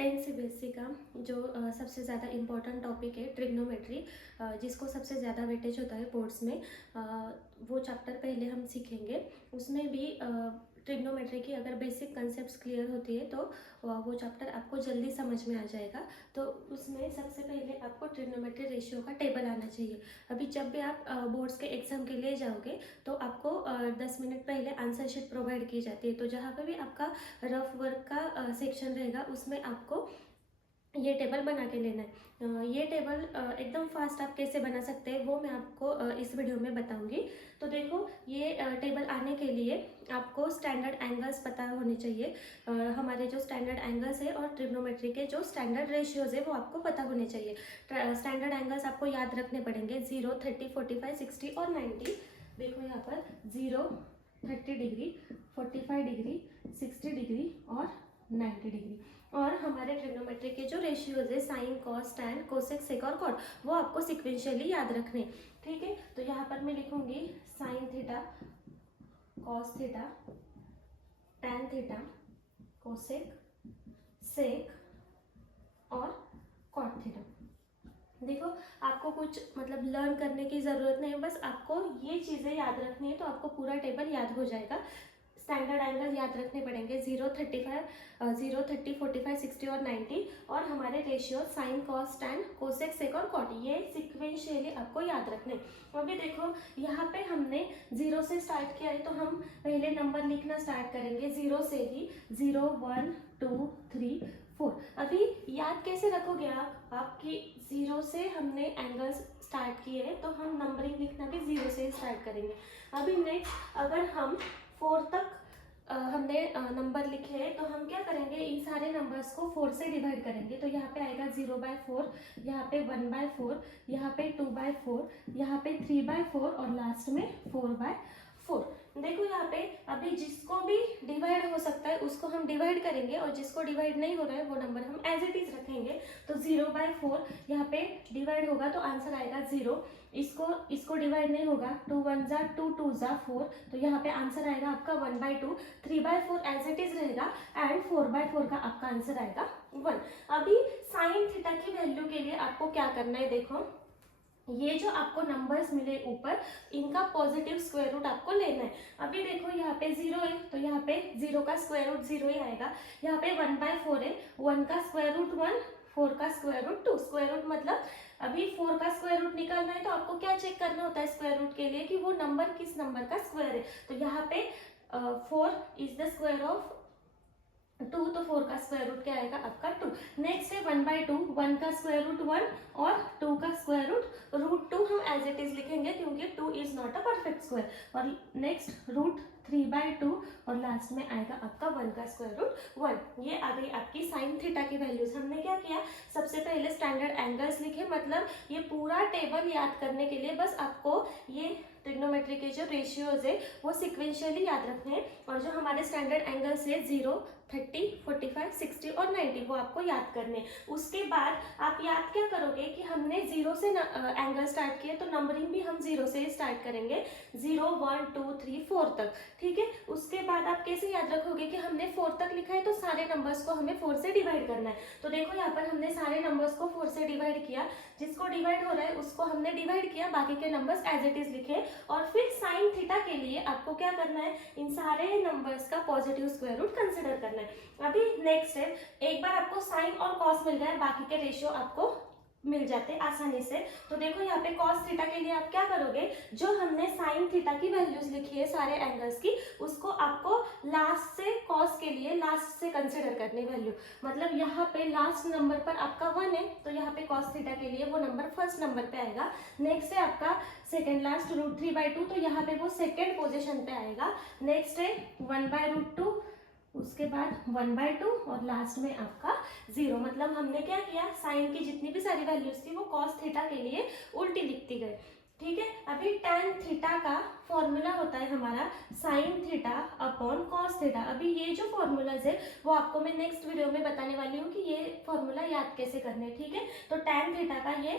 Tenth CBSE का जो सबसे ज़्यादा इम्पोर्टेंट टॉपिक है ट्रिग्नोमेट्री, जिसको सबसे ज़्यादा वेटेज होता है बोर्ड्स में, वो चैप्टर पहले हम सीखेंगे। उसमें भी ट्रिग्नोमेट्री की अगर बेसिक कंसेप्ट्स क्लियर होती है तो वो चैप्टर आपको जल्दी समझ में आ जाएगा। तो उसमें सबसे पहले आपको ट्रिग्नोमेट्री रेशियो का टेबल आना चाहिए। अभी जब भी आप बोर्ड्स के एग्ज़ाम के लिए जाओगे तो आपको 10 मिनट पहले आंसर शीट प्रोवाइड की जाती है। तो जहाँ पर भी आपका रफ वर्क का सेक्शन रहेगा उसमें आपको ये टेबल बना के लेना है। ये टेबल एकदम फास्ट आप कैसे बना सकते हैं वो मैं आपको इस वीडियो में बताऊंगी। तो देखो, ये टेबल आने के लिए आपको स्टैंडर्ड एंगल्स पता होने चाहिए। हमारे जो स्टैंडर्ड एंगल्स है और ट्रिग्नोमेट्री के जो स्टैंडर्ड रेशियोज है वो आपको पता होने चाहिए। स्टैंडर्ड एंगल्स आपको याद रखने पड़ेंगे, 0, 30, 45, 60 और 90। देखो यहाँ पर 0, 30 डिग्री, 45 डिग्री, 60 डिग्री और 90 डिग्री। और हमारे ट्रिग्नोमेट्री के जो रेशियोज है sign, cos, tan, cosec, sec और कॉट, वो आपको सिक्वेंशियली याद रखने। ठीक है, तो यहाँ पर मैं लिखूंगी sine theta, cos theta, tan theta, cosec, sec और कॉट थीटा। देखो, आपको कुछ मतलब लर्न करने की ज़रूरत नहीं है, बस आपको ये चीज़ें याद रखनी है तो आपको पूरा टेबल याद हो जाएगा। स्टैंडर्ड एंगल याद रखने पड़ेंगे, 0, 35, 0, 30, 45, 60 और 90। और हमारे ratio sine, cos, tan, cosec, sec और कॉट, ये सिक्वेंशियली आपको याद रखने। अभी देखो, यहाँ पे हमने 0 से स्टार्ट किया है तो हम पहले नंबर लिखना स्टार्ट करेंगे 0 से ही। 0, 1, 2, 3, 4। अभी याद कैसे रखोगे आपकी 0 से हमने एंगल्स स्टार्ट किए हैं तो हम नंबरिंग लिखना भी 0 से ही स्टार्ट करेंगे। अभी नेक्स्ट, अगर हम 4 तक हमने नंबर लिखे हैं तो हम क्या करेंगे, इन सारे नंबर्स को 4 से डिवाइड करेंगे। तो यहाँ पे आएगा 0/4, यहाँ पे 1/4, यहाँ पे 2/4, यहाँ पे 3/4 और लास्ट में 4/4। देखो यहाँ पे अभी जिसको भी डिवाइड हो सकता है उसको हम डिवाइड करेंगे और जिसको डिवाइड नहीं हो रहा है वो नंबर हम एज इट इज रखेंगे। तो 0/4 यहाँ पे डिवाइड होगा तो आंसर आएगा 0। इसको डिवाइड नहीं होगा, 2 1 जा 2, 2 जा 4, तो यहाँ पे आंसर आएगा आपका 1/2। 3/4 एज इट इज रहेगा एंड 4/4 का आपका आंसर आएगा 1। अभी साइन थीटा की वैल्यू के लिए आपको क्या करना है, देखो ये जो आपको नंबर्स मिले ऊपर, इनका पॉजिटिव स्क्वायर रूट आपको लेना है। अभी देखो यहाँ पे 0 है तो यहाँ पे 0 का स्क्वायर रूट 0 ही आएगा। यहाँ पे 1/4 है, 1 का स्क्वायर रूट 1, 4 का स्क्वायर रूट 2। स्क्वायर रूट मतलब अभी 4 का स्क्वायर रूट निकालना है तो आपको क्या चेक करना होता है स्क्वायर रूट के लिए कि वो नंबर किस नंबर का स्क्वायर है। तो यहाँ पे 4 इज द स्क्वायर ऑफ 2, तो 4 का स्क्वायर रूट क्या आएगा आपका 2। नेक्स्ट है 1/2, 1 का स्क्वायर रूट 1 और 2 का स्क्वायर रूट 2 हम एज इट इज लिखेंगे क्योंकि 2 is not a perfect square. और नेक्स्ट रूट 3/2 और लास्ट में आएगा आपका 1 का स्क्वायर रूट 1। ये आ गई आपकी साइन थीटा की वैल्यूज। हमने क्या किया, सबसे पहले स्टैंडर्ड एंगल्स लिखे, मतलब ये पूरा टेबल याद करने के लिए बस आपको ये ट्रिग्नोमेट्री के जो रेशियोज है वो सिक्वेंशियली याद रखने हैं। और जो हमारे स्टैंडर्ड एंगल्स है 0, 30, 45, 60 और 90 वो आपको याद करने। उसके बाद आप याद क्या करोगे कि हमने 0 से एंगल स्टार्ट किए तो नंबरिंग भी हम 0 से ही स्टार्ट करेंगे, 0, 1, 2, 3, 4 तक। ठीक है, उसके बाद आप कैसे याद रखोगे कि हमने 4 तक लिखा है तो सारे नंबर्स को हमें 4 से डिवाइड करना है। तो देखो यहाँ पर हमने सारे नंबर्स को 4 से डिवाइड किया, जिसको डिवाइड हो रहा है उसको हमने डिवाइड किया, बाकी के नंबर्स एज इट इज लिखे। और फिर साइन थीटा के लिए आपको क्या करना है, इन सारे नंबर्स का पॉजिटिव स्क्वायर रूट कंसिडर करना है। अभी नेक्स्ट है, एक बार आपको साइन और कॉस मिल गया, बाकी के रेशियो आपको मिल जाते हैं आसानी से। तो देखो यहाँ पे कॉस थीटा के लिए आप क्या करोगे, जो हमने साइन थीटा की वैल्यूज लिखी है सारे एंगल्स की, उसको आपको लास्ट से कॉस के लिए लास्ट से कंसिडर करनी वैल्यू। मतलब यहाँ पे लास्ट नंबर पर आपका 1 है तो यहाँ पे कॉस थीटा के लिए वो नंबर फर्स्ट नंबर पे आएगा। नेक्स्ट है आपका सेकेंड लास्ट √3/2, तो यहाँ पे वो सेकेंड पोजिशन पे आएगा। नेक्स्ट है 1/√2, उसके बाद 1/2 और लास्ट में आपका 0। मतलब हमने क्या किया, साइन की जितनी भी सारी वैल्यूज थी वो कॉस थीटा के लिए उल्टी लिखती गई। ठीक है, अभी टैन थीटा का फॉर्मूला होता है हमारा sine theta upon cos theta. अभी ये जो फॉर्मूलाज है वो आपको मैं नेक्स्ट वीडियो में बताने वाली हूँ कि ये फॉर्मूला याद कैसे करने हैं। ठीक है, तो टैन थीटा का ये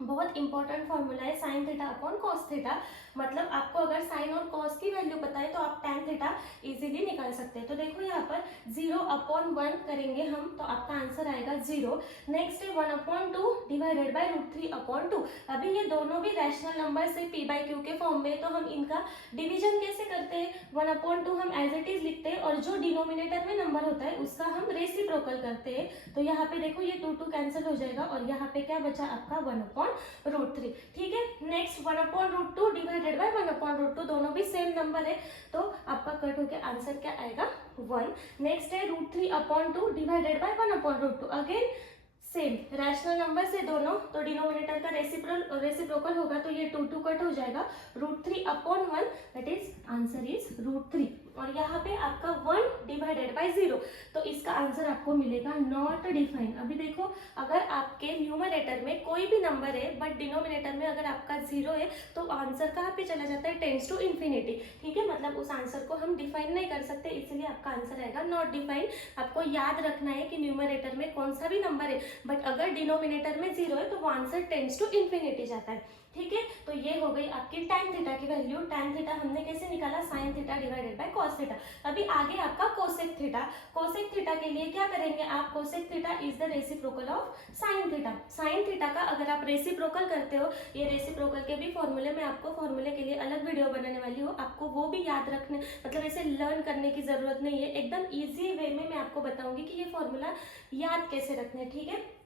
बहुत इंपॉर्टेंट फॉर्मूला है sine theta upon cos theta. मतलब आपको अगर साइन और कॉस की वैल्यू पता है तो आप tan थीटा इजीली निकाल सकते हैं। तो देखो यहाँ पर 0/1 करेंगे हम तो आपका आंसर आएगा 0। नेक्स्ट है 1/2 डिवाइडेड बाय √3/2। अभी ये दोनों भी रैशनल नंबर से p/q के फॉर्म में, तो हम इनका डिवीजन कैसे करते हैं? 1/2 हम एज इट इज लिखते हैं और जो डिनोमिनेटर में नंबर होता है उसका हम रेसिप्रोकल करते हैं। तो यहाँ पे देखो ये 2 कैंसिल हो जाएगा और यहाँ पे क्या बचा आपका 1/√3। ठीक है, नेक्स्ट 1/√2 डिवाइडेड बाय 1/√2, दोनों भी सेम नंबर है तो आपका कट होकर आंसर क्या आएगा 1। नेक्स्ट है √3/2 divided by 1/√2, again same rational number से दोनों, तो डिनोमिनेटर का रेसिप्रोकल होगा तो ये 2 कट हो जाएगा। √3/1 दैट इज आंसर इज √3 और यहाँ पे आपका 1 डिवाइडेड बाय 0, तो इसका आंसर आपको मिलेगा नॉट डिफाइन। अभी देखो अगर आपके न्यूमरेटर में कोई भी नंबर है बट डिनोमिनेटर में अगर आपका 0 है तो आंसर कहाँ पे चला जाता है? Tends to infinity. ठीक है, मतलब उस आंसर को हम डिफाइन नहीं कर सकते, इसलिए आपका आंसर आएगा नॉट डिफाइन। आपको याद रखना है कि न्यूमरेटर में कौन सा भी नंबर है बट अगर डिनोमिनेटर में 0 है तो वो आंसर टेंड्स टू इन्फिनिटी जाता है। ठीक है, तो ये हो गई आपकी tan थीटा की वैल्यू। tan थीटा हमने कैसे निकाला? sin theta divided by cos theta. अभी आगे आपका cosec थीटा। cosec थीटा के लिए क्या करेंगे आप? cosec theta is the reciprocal of sin theta. sin theta का अगर आप रेसिप्रोकल करते हो, ये रेसिप्रोकल के भी फॉर्मूले में आपको फॉर्मूले के लिए अलग वीडियो बनाने वाली हूँ, आपको वो भी याद रखने, मतलब ऐसे लर्न करने की जरूरत नहीं है, एकदम ईजी वे में मैं आपको बताऊंगी कि ये फॉर्मूला याद कैसे रखने हैं। ठीक है,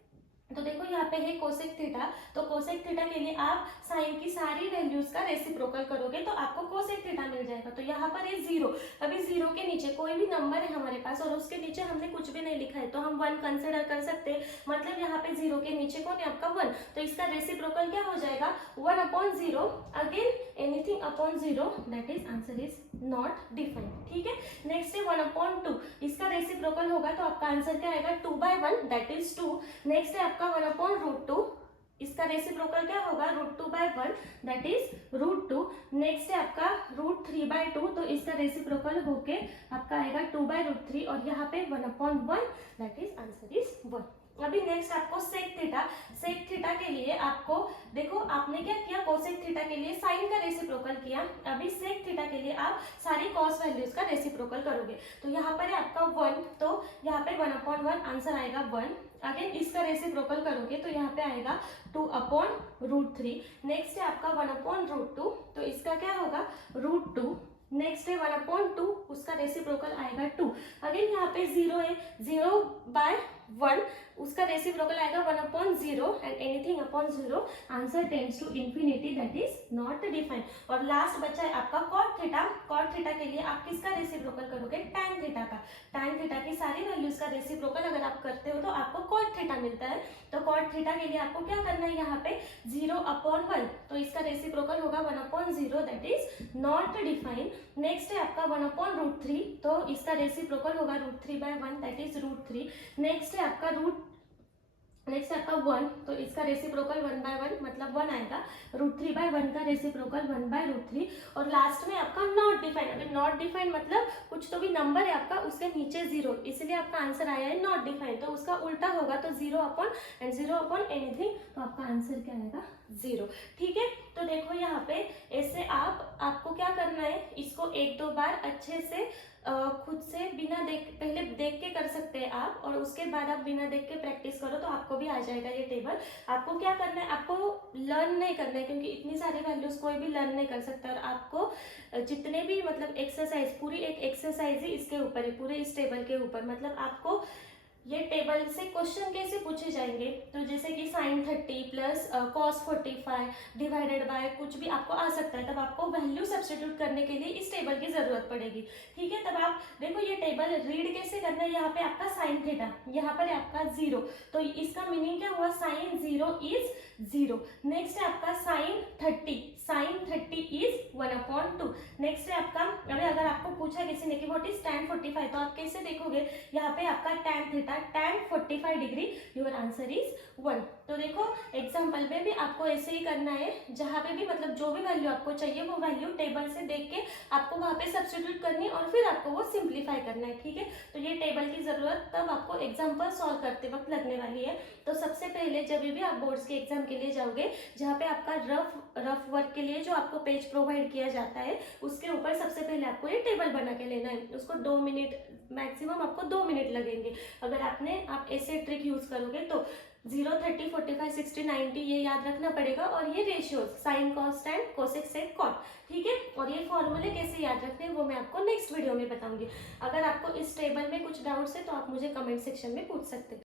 तो देखो यहाँ पे है कोसेक थीटा, तो कोसेक थीटा के लिए आप साइन की सारी वैल्यूज का रेसिप्रोकल करोगे तो आपको कोसेक थीटा मिल जाएगा। तो यहाँ पर है 0, अभी 0 के नीचे कोई भी नंबर है हमारे पास और उसके नीचे हमने कुछ भी नहीं लिखा है तो हम 1 कंसिडर कर सकते हैं। मतलब यहाँ पे 0 के नीचे कौन है? आपका 1, तो इसका रेसिप्रोकल क्या हो जाएगा? 1/0, again anything upon 0, that is answer is not defined. ठीक है, नेक्स्ट है 1/2, इसका रेसिप्रोकल होगा तो आपका आंसर क्या आएगा? 2/1 दैट इज 2। नेक्स्ट है आपका 1/√2, इसका रेसिप्रोकल क्या होगा? √2/1 दैट इज √2। नेक्स्ट है आपका √3/2, तो इसका रेसिप्रोकल होके आपका आएगा 2/√3 और यहाँ पे 1/1 दैट इज आंसर इज 1। अभी नेक्स्ट आपको सेक थीटा। सेक थीटा के लिए आपको देखो आपने क्या किया? कोसेक थीटा के लिए साइन का रेसिप्रोकल किया, अभी सेक थीटा के लिए आप सारी कॉस वैल्यूज का रेसिप्रोकल करोगे। तो यहाँ पर है आपका 1, तो यहाँ पे 1/1 आंसर आएगा 1। अगेन इसका रेसिप्रोकल करोगे तो यहाँ पे आएगा 2/√3। नेक्स्ट है आपका 1/√2, तो इसका क्या होगा? √2। नेक्स्ट है 1/2, उसका रेसिप्रोकल आएगा 2। अगेन यहाँ पे 0 है, 0/1, उसका रेसिप्रोकल आएगा 1/0 and anything upon 0, answer tends to infinity that is not defined. और लास्ट बचा है आपका कॉट थीटा। कॉट थीटा के लिए आप किसका रेसिप्रोकल करोगे? tan थीटा का। tan थीटा की सारी वैल्यूज का रेसिप्रोकल अगर आप करते हो तो आपको कॉट थीटा मिलता है। तो कॉट थीटा के लिए आपको क्या करना है? यहाँ पे 0/1, तो इसका रेसिप्रोकल होगा 1/0 that is not defined. Next है आपका 1/√3, तो इसका रेसिप्रोकल होगा √3/1 दैट इज √3। नेक्स्ट है आपका 1, तो इसका रेसिप्रोकल 1/1 मतलब 1 आएगा। √3/1 का रेसिप्रोकल 1/√3 और लास्ट में आपका नॉट डिफाइंड। अभी नॉट डिफाइंड मतलब कुछ तो भी नंबर है आपका, उसके नीचे 0, इसलिए आपका आंसर आया है नॉट डिफाइंड। तो उसका उल्टा होगा तो 0/0 एनीथिंग, तो आपका आंसर क्या आएगा? 0। ठीक है, तो देखो यहाँ पे ऐसे आपको क्या करना है? इसको 1-2 बार अच्छे से खुद से बिना पहले देख के कर सकते हैं आप, और उसके बाद आप बिना देख के प्रैक्टिस करो तो आपको भी आ जाएगा ये टेबल। आपको क्या करना है? आपको लर्न नहीं करना है क्योंकि इतनी सारी वैल्यूज कोई भी लर्न नहीं कर सकता, और आपको जितने भी मतलब एक्सरसाइज, पूरी एक एक्सरसाइज ही इसके ऊपर है, पूरे इस टेबल के ऊपर। मतलब आपको ये टेबल से क्वेश्चन कैसे पूछे जाएंगे, तो जैसे कि sin 30 plus cos 45 divided by कुछ भी आपको आ सकता है, तब आपको वैल्यू सब्स्टिट्यूट करने के लिए इस टेबल की जरूरत पड़ेगी। ठीक है, तब आप देखो ये टेबल रीड कैसे करना है। यहाँ पे आपका sin थीटा, यहाँ पर है आपका 0, तो इसका मीनिंग क्या हुआ? sin 0 is 0। नेक्स्ट है आपका sin 30 इज 1/2। नेक्स्ट है आपका, अभी अगर आपको पूछा किसी ने कि व्हाट इज tan 45, तो आप कैसे देखोगे? यहाँ पे आपका tan theta tan 45 degree, your answer is 1। तो देखो एग्जाम्पल में भी आपको ऐसे ही करना है, जहाँ पे भी मतलब जो भी वैल्यू आपको चाहिए वो वैल्यू टेबल से देख के आपको वहाँ पे सब्स्टिट्यूट करनी है और फिर आपको वो सिंप्लीफाई करना है, ठीक है। तो ये टेबल की ज़रूरत तब आपको एग्जाम्पल सॉल्व करते वक्त लगने वाली है। तो सबसे पहले जब भी आप बोर्ड्स के एग्जाम के लिए जाओगे, जहाँ पे आपका रफ वर्क के लिए जो आपको पेज प्रोवाइड किया जाता है, उसके ऊपर सबसे पहले आपको ये टेबल बना के लेना है। उसको 2 मिनट, मैक्सिमम आपको 2 मिनट लगेंगे। अगर आप ऐसे ट्रिक यूज करोगे तो 0, 30, 45, 60, 90 ये याद रखना पड़ेगा। और ये ratios sine, cos, tan, cosec, sec, cot, ठीक है। और ये फॉर्मूले कैसे याद रखने हैं वो मैं आपको नेक्स्ट वीडियो में बताऊंगी। अगर आपको इस टेबल में कुछ डाउट्स है तो आप मुझे कमेंट सेक्शन में पूछ सकते हैं।